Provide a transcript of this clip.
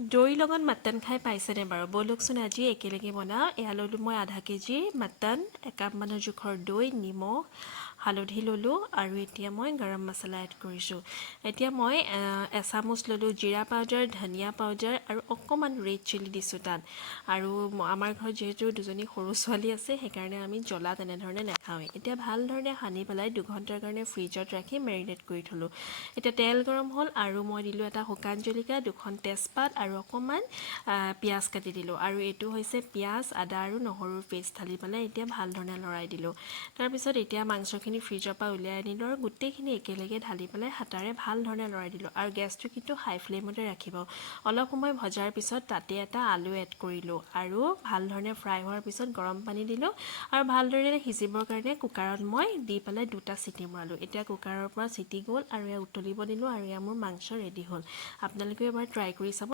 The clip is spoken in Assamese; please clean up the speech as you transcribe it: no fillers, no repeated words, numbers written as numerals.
দৈ লগত মাটন খাই পাইছেনে বাৰু? ব'লকচোন আজি একেলগে বনাওঁ। এয়া ল'লোঁ মই আধা কেজি মাটন, একাপমানৰ জোখৰ দৈ, নিমখ, হালধি ল'লোঁ আৰু এতিয়া মই গৰম মছলা এড কৰিছোঁ। এতিয়া মই এচামুচ ল'লোঁ জিৰা পাউডাৰ, ধনিয়া পাউডাৰ আৰু অকণমান ৰেড চিলি দিছোঁ তাত। আৰু আমাৰ ঘৰত যিহেতু দুজনী সৰু ছোৱালী আছে সেইকাৰণে আমি জ্বলা তেনেধৰণে নাখাওঁৱেই। এতিয়া ভালধৰণে সানি পেলাই 2 ঘণ্টাৰ কাৰণে ফ্ৰিজত ৰাখি মেৰিনেট কৰি থ'লোঁ। এতিয়া তেল গৰম হ'ল আৰু মই দিলোঁ এটা শুকান জলকীয়া, 2খন তেজপাত আৰু অকণমান পিঁয়াজ কাটি দিলোঁ। আৰু এইটো হৈছে পিঁয়াজ, আদা আৰু নহৰুৰ পেষ্ট ঢালি পেলাই এতিয়া ভালধৰণে লৰাই দিলোঁ। তাৰপিছত এতিয়া মাংসখিনি ফ্ৰিজৰ পৰা উলিয়াই আনিলোঁ আৰু গোটেইখিনি একেলগে ঢালি পেলাই হাতাৰে ভালধৰণে লৰাই দিলোঁ। আৰু গেছটো কিন্তু হাই ফ্লেমতে ৰাখিব। অলপ সময় ভজাৰ পিছত তাতে এটা আলু এড কৰিলোঁ আৰু ভালধৰণে ফ্ৰাই হোৱাৰ পিছত গৰম পানী দিলোঁ আৰু ভালদৰে সিজিবৰ কাৰণে কুকাৰত মই দি পেলাই 2টা চিটি মৰালোঁ। এতিয়া কুকাৰৰ পৰা চিটি গ'ল আৰু এয়া উতলিব দিলোঁ আৰু এয়া মোৰ মাংস ৰেডি হ'ল। আপোনালোকেও এবাৰ ট্ৰাই কৰি চাব।